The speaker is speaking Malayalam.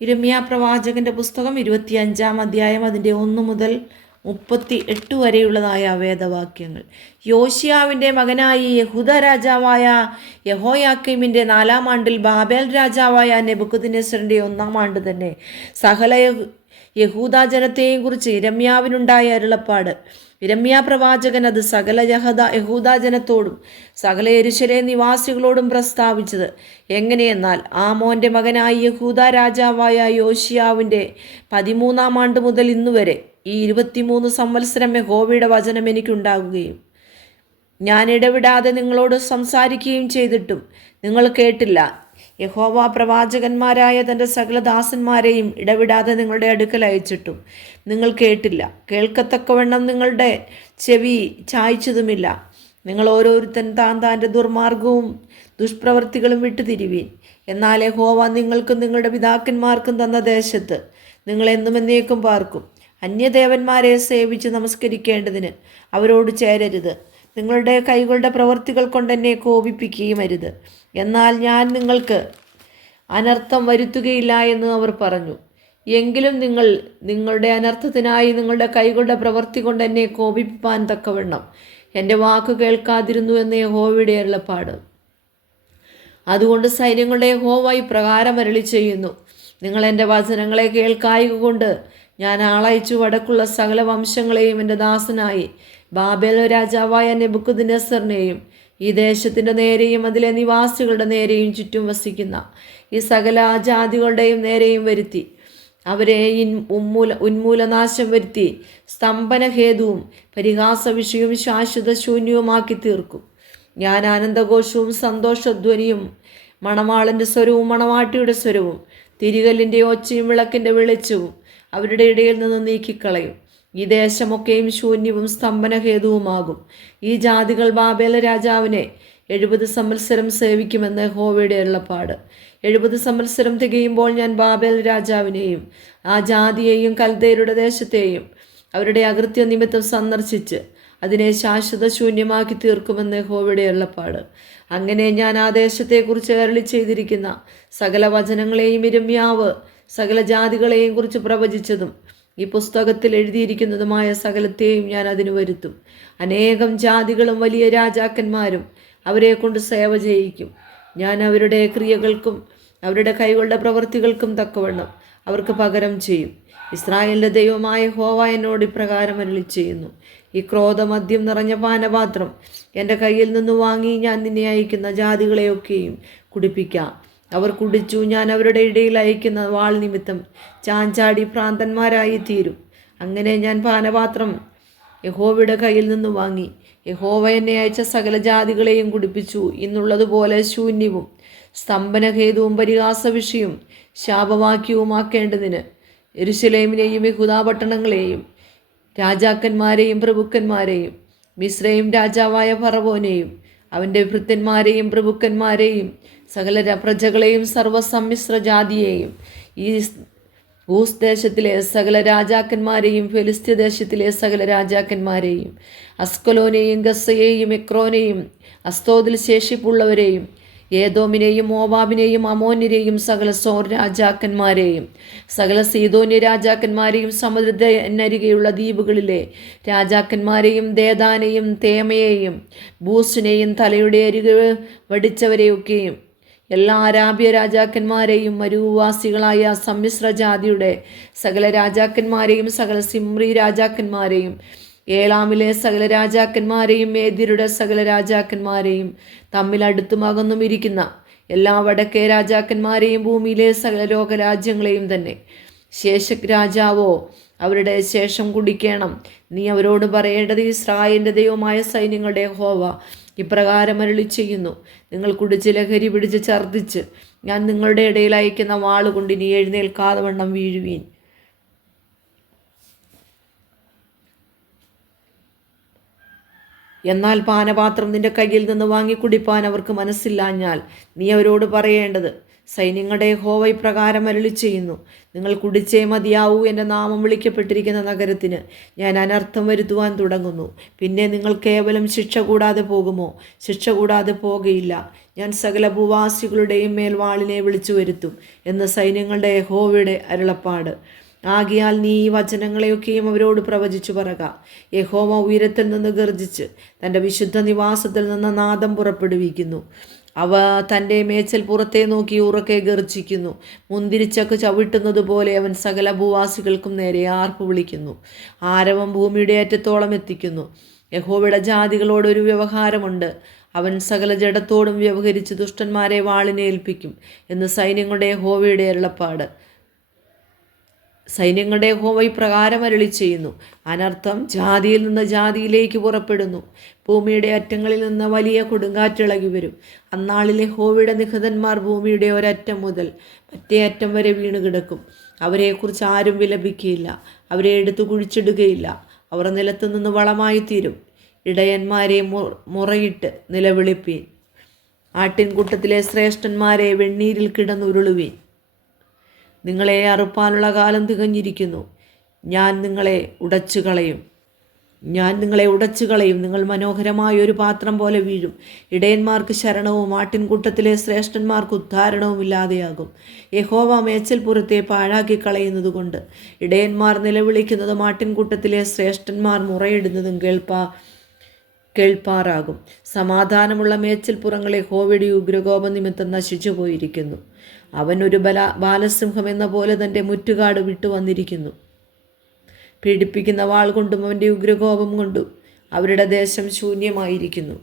യിരെമ്യാ പ്രവാചകന്റെ പുസ്തകം 25-ാം അധ്യായം അതിൻ്റെ 1 മുതൽ 38 വരെയുള്ളതായ വേദവാക്യങ്ങൾ. യോശിയാവിൻ്റെ മകനായി യഹൂദ രാജാവായ യഹോയാക്കീമിൻ്റെ 4-ാം ആണ്ടിൽ ബാബേൽ രാജാവായ നെബൂഖദ്നേസറിൻ്റെ 1-ാം ആണ്ട് തന്നെ സകല യഹൂദാ ജനത്തെയും കുറിച്ച് യിരെമ്യാവിനുണ്ടായ അരുളപ്പാട്. യിരെമ്യാ പ്രവാചകൻ അത് സകല യഹൂദാ ജനത്തോടും സകല യെരൂശലേം നിവാസികളോടും പ്രസ്താവിച്ചത് എങ്ങനെയെന്നാൽ, ആമോന്റെ മകനായി യഹൂദാ രാജാവായ യോശിയാവിൻ്റെ 13-ാം ആണ്ട് മുതൽ ഇന്നുവരെ ഈ 23 സംവത്സരം യഹോവയുടെ വചനം എനിക്കുണ്ടാകുകയും ഞാൻ ഇടവിടാതെ നിങ്ങളോട് സംസാരിക്കുകയും ചെയ്തിട്ടും നിങ്ങൾ കേട്ടില്ല. യഹോവ പ്രവാചകന്മാരായ തൻ്റെ സകല ദാസന്മാരെയും ഇടവിടാതെ നിങ്ങളുടെ അടുക്കൽ അയച്ചിട്ടും നിങ്ങൾ കേട്ടില്ല. കേൾക്കത്തക്കവണ്ണം നിങ്ങളുടെ ചെവി ചായ്ച്ചതുമില്ല. നിങ്ങൾ ഓരോരുത്തൻ താൻ്റെ ദുർമാർഗവും ദുഷ്പ്രവൃത്തികളും വിട്ടുതിരിവീൻ. എന്നാൽ യഹോവ നിങ്ങൾക്കും നിങ്ങളുടെ പിതാക്കന്മാർക്കും തന്ന ദേശത്ത് നിങ്ങൾ എന്നും എന്നേക്കും പാർക്കും. അന്യദേവന്മാരെ സേവിച്ച് നമസ്കരിക്കേണ്ടതിന് അവരോട് ചേരരുത്. നിങ്ങളുടെ കൈകളുടെ പ്രവൃത്തികൾ കൊണ്ടെന്നെ കോപിപ്പിക്കുകയും അരുത്. എന്നാൽ ഞാൻ നിങ്ങൾക്ക് അനർത്ഥം വരുത്തുകയില്ല എന്ന് അവർ പറഞ്ഞു. എങ്കിലും നിങ്ങൾ നിങ്ങളുടെ അനർത്ഥത്തിനായി നിങ്ങളുടെ കൈകളുടെ പ്രവൃത്തി കൊണ്ട് എന്നെ കോപിപ്പാൻ തക്കവണ്ണം എൻ്റെ വാക്ക് കേൾക്കാതിരുന്നു എന്ന് യഹോവയുടെ അരുളപ്പാട്. അതുകൊണ്ട് സൈന്യങ്ങളുടെ യഹോവ ഇപ്രകാരം അരുളി ചെയ്യുന്നു: നിങ്ങൾ എൻ്റെ വചനങ്ങളെ കേൾക്കായ്കൊണ്ട് ഞാൻ ആളയച്ചു വടക്കുള്ള സകല വംശങ്ങളെയും എൻ്റെ ദാസനായി ബാബേൽ രാജാവായ നെബൂഖദ്നേസറിനെയും ഈ ദേശത്തിൻ്റെ നേരെയും അതിലെ നിവാസികളുടെ നേരെയും ചുറ്റും വസിക്കുന്ന ഈ സകല ജാതികളുടെയും നേരെയും വരുത്തി അവരെ ഉന്മൂലനാശം വരുത്തി സ്തംഭനഹേതുവും പരിഹാസവിഷയവും ശാശ്വത ശൂന്യവുമാക്കി തീർക്കും. ഞാൻ ആനന്ദഘോഷവും സന്തോഷധ്വനിയും മണവാളൻ്റെ സ്വരവും മണവാട്ടിയുടെ സ്വരവും തിരികല്ലിൻ്റെ ഒച്ചയും വിളക്കിൻ്റെ വെളിച്ചവും അവരുടെ ഇടയിൽ നിന്ന് നീക്കിക്കളയും. ഈ ദേശമൊക്കെയും ശൂന്യവും സ്തംഭനഹേതുവുമാകും. ഈ ജാതികൾ ബാബേൽ രാജാവിനെ 70 സംവത്സരം സേവിക്കുമെന്ന് യഹോവയുടെ അരുളപ്പാട്. 70 സംവത്സരം തികയുമ്പോൾ ഞാൻ ബാബേൽ രാജാവിനെയും ആ ജാതിയെയും കൽദയരുടെ ദേശത്തെയും അവരുടെ അകൃത്യ നിമിത്തം സന്ദർശിച്ച് അതിനെ ശാശ്വത ശൂന്യമാക്കി തീർക്കുമെന്ന് യഹോവയുടെ അരുളപ്പാട്. അങ്ങനെ ഞാൻ ആ ദേശത്തെക്കുറിച്ച് അരുളി ചെയ്തിരിക്കുന്ന സകല വചനങ്ങളെയും യിരെമ്യാവ് സകല ജാതികളെയും കുറിച്ച് പ്രവചിച്ചതും ഈ പുസ്തകത്തിൽ എഴുതിയിരിക്കുന്നതുമായ സകലത്തെയും ഞാൻ അതിന് വരുത്തും. അനേകം ജാതികളും വലിയ രാജാക്കന്മാരും അവരെ കൊണ്ട് സേവ ചെയ്യിക്കും. ഞാൻ അവരുടെ ക്രിയകൾക്കും അവരുടെ കൈകളുടെ പ്രവൃത്തികൾക്കും തക്കവണ്ണം അവർക്ക് പകരം ചെയ്യും. ഇസ്രായേലിൻ്റെ ദൈവമായ യഹോവ എന്നോട് ഇപ്രകാരം അരുളി ചെയ്യുന്നു: ഈ ക്രോധമദ്യം നിറഞ്ഞ പാനപാത്രം എൻ്റെ കയ്യിൽ നിന്ന് വാങ്ങി ഞാൻ നിന്നെ അയക്കുന്ന ജാതികളെയൊക്കെയും കുടിപ്പിക്കാം. അവർ കുടിച്ചു. ഞാൻ അവരുടെ ഇടയിൽ അയക്കുന്ന വാൾ നിമിത്തം ചാഞ്ചാടി ഭ്രാന്തന്മാരായി തീരും. അങ്ങനെ ഞാൻ പാനപാത്രം യഹോവയുടെ കയ്യിൽ നിന്ന് വാങ്ങി യഹോവ എന്നെ അയച്ച സകല ജാതികളെയും കുടിപ്പിച്ചു. ഇന്നുള്ളതുപോലെ ശൂന്യവും സ്തംഭനഹേതുവും പരിഹാസവിഷയും ശാപവാക്യവുമാക്കേണ്ടതിന് യെരൂശലേമിനെയും യഹൂദാ പട്ടണങ്ങളെയും രാജാക്കന്മാരെയും പ്രഭുക്കന്മാരെയും മിസ്രയീം രാജാവായ ഫറവോനെയും അവൻ്റെ ഭൃത്യന്മാരെയും പ്രഭുക്കന്മാരെയും സകല പ്രജകളെയും സർവസമ്മിശ്ര ജാതിയെയും ഈ ഊസ് ദേശത്തിലെ സകല രാജാക്കന്മാരെയും ഫെലിസ്ത്യ ദേശത്തിലെ സകല രാജാക്കന്മാരെയും അസ്കലോനെയും ഗസ്സയെയും എക്രോനെയും അസ്തോദിൽ ശേഷിപ്പുള്ളവരെയും ഏദോമിനെയും മോവാബിനെയും അമോന്യരെയും സകല സോർ രാജാക്കന്മാരെയും സകല സീദോന്യ രാജാക്കന്മാരെയും സമുദ്രത്തിനരികെയുള്ള ദ്വീപുകളിലെ രാജാക്കന്മാരെയും ദേദാനെയും തേമയെയും ബൂസിനെയും തലയുടെ അരികെ വടിച്ചവരെയൊക്കെയും എല്ലാ അരാബ്യ രാജാക്കന്മാരെയും മരുവാസികളായ സമ്മിശ്ര ജാതിയുടെ സകല രാജാക്കന്മാരെയും സകല സിമ്രി രാജാക്കന്മാരെയും ഏലാമിലെ സകല രാജാക്കന്മാരെയും മേദ്യരുടെ സകല രാജാക്കന്മാരെയും തമ്മിൽ അടുത്തും അകന്നും ഇരിക്കുന്ന എല്ലാ വടക്കേ രാജാക്കന്മാരെയും ഭൂമിയിലെ സകല ലോകരാജ്യങ്ങളെയും തന്നെ. ശേഷക് രാജാവോ അവരുടെ ശേഷം കുടിക്കണം. നീ അവരോട് പറയേണ്ടത്: ഇസ്രായേലിൻ്റെ ദൈവമായ സൈന്യങ്ങളുടെ യഹോവ ഇപ്രകാരം അരുളി ചെയ്യുന്നു: നിങ്ങൾ കുടിച്ച് ലഹരി പിടിച്ച് ഛർദ്ദിച്ച് ഞാൻ നിങ്ങളുടെ ഇടയിൽ അയക്കുന്ന വാളുകൊണ്ട് ഇനി എഴുന്നേൽക്കാതെ വണ്ണം വീഴുവീൻ. എന്നാൽ പാനപാത്രം നിന്റെ കയ്യിൽ നിന്ന് വാങ്ങി കുടിപ്പാൻ അവർക്ക് മനസ്സില്ലാഞ്ഞാൽ നീ അവരോട് പറയേണ്ടത്: സൈന്യങ്ങളുടെ യഹോവ ഇപ്രകാരം അരുളി ചെയ്യുന്നു, നിങ്ങൾ കുടിച്ചേ മതിയാവൂ. എൻ്റെ നാമം വിളിക്കപ്പെട്ടിരിക്കുന്ന നഗരത്തിന് ഞാൻ അനർത്ഥം വരുത്തുവാൻ തുടങ്ങുന്നു. പിന്നെ നിങ്ങൾ കേവലം ശിക്ഷ കൂടാതെ പോകുമോ? ശിക്ഷ കൂടാതെ പോകുകയില്ല. ഞാൻ സകല ഭൂവാസികളുടെയും മേൽ വാളിനെ വിളിച്ചു വരുത്തും എന്ന് സൈന്യങ്ങളുടെ യഹോവയുടെ അരുളപ്പാട്. ആകയാൽ നീ ഈ വചനങ്ങളെയൊക്കെയും അവരോട് പ്രവചിച്ചു പറക. യഹോവ ഉയരത്തിൽ നിന്ന് ഗർജിച്ച് തൻ്റെ വിശുദ്ധ നിവാസത്തിൽ നിന്ന് നാദം പുറപ്പെടുവിക്കുന്നു. അവ തൻ്റെ മേച്ചൽ പുറത്തെ നോക്കി ഉറക്കെ ഗർജിക്കുന്നു. മുന്തിരിച്ചക്ക് ചവിട്ടുന്നത് പോലെ അവൻ സകല ഭൂവാസികൾക്കും നേരെ ആർപ്പ് വിളിക്കുന്നു. ആരവം ഭൂമിയുടെ അറ്റത്തോളം എത്തിക്കുന്നു. യഹോവയുടെ ജാതികളോടൊരു വ്യവഹാരമുണ്ട്. അവൻ സകല ജഡത്തോടും വ്യവഹരിച്ച് ദുഷ്ടന്മാരെ വാളിനെ ഏൽപ്പിക്കും എന്ന് സൈന്യങ്ങളുടെ യഹോവയുടെ അരുളപ്പാട്. സൈന്യങ്ങളുടെ യഹോവ ഇപ്രകാരം അരുളി ചെയ്യുന്നു, അനർത്ഥം ജാതിയിൽ നിന്ന് ജാതിയിലേക്ക് പുറപ്പെടുന്നു. ഭൂമിയുടെ അറ്റങ്ങളിൽ നിന്ന് വലിയ കൊടുങ്കാറ്റിളകി വരും. അന്നാളിലെ യഹോവയുടെ നിഹതന്മാർ ഭൂമിയുടെ ഒരറ്റം മുതൽ മറ്റേ അറ്റം വരെ വീണ് കിടക്കും. അവരെക്കുറിച്ച് ആരും വിലപിക്കുകയില്ല, അവരെ എടുത്തു കുഴിച്ചിടുകയില്ല. അവർ നിലത്തു നിന്ന് വളമായി തീരും. ഇടയന്മാരെ മുറയിട്ട് നിലവിളിപ്പീൻ. ആട്ടിൻകൂട്ടത്തിലെ ശ്രേഷ്ഠന്മാരെ വെണ്ണീരിൽ കിടന്നുരുളുവീൻ. നിങ്ങളെ അറുപ്പാനുള്ള കാലം തികഞ്ഞിരിക്കുന്നു. ഞാൻ നിങ്ങളെ ഉടച്ചു കളയും. നിങ്ങൾ മനോഹരമായ ഒരു പാത്രം പോലെ വീഴും. ഇടയന്മാർക്ക് ശരണവും ആട്ടിൻകൂട്ടത്തിലെ ശ്രേഷ്ഠന്മാർക്ക് ഉദ്ധാരണവും ഇല്ലാതെയാകും. യഹോവ മേച്ചൽപുറത്തെ പാഴാക്കി കളയുന്നതുകൊണ്ട് ഇടയന്മാർ നിലവിളിക്കുന്നതും ആട്ടിൻകൂട്ടത്തിലെ ശ്രേഷ്ഠന്മാർ മുറയിടുന്നതും കേൾപ്പാറാകും. സമാധാനമുള്ള മേച്ചൽപ്പുറങ്ങളെ യഹോവയുടെ ഉഗ്രകോപ നിമിത്തം നശിച്ചു പോയിരിക്കുന്നു. അവൻ ഒരു ബാലസിംഹം എന്ന പോലെ തൻ്റെ മുറ്റുകാട് വിട്ടു വന്നിരിക്കുന്നു. പീഡിപ്പിക്കുന്ന വാൾ കൊണ്ടും അവൻ്റെ ഉഗ്രകോപം കൊണ്ടും അവരുടെ ദേശം ശൂന്യമായിരിക്കുന്നു.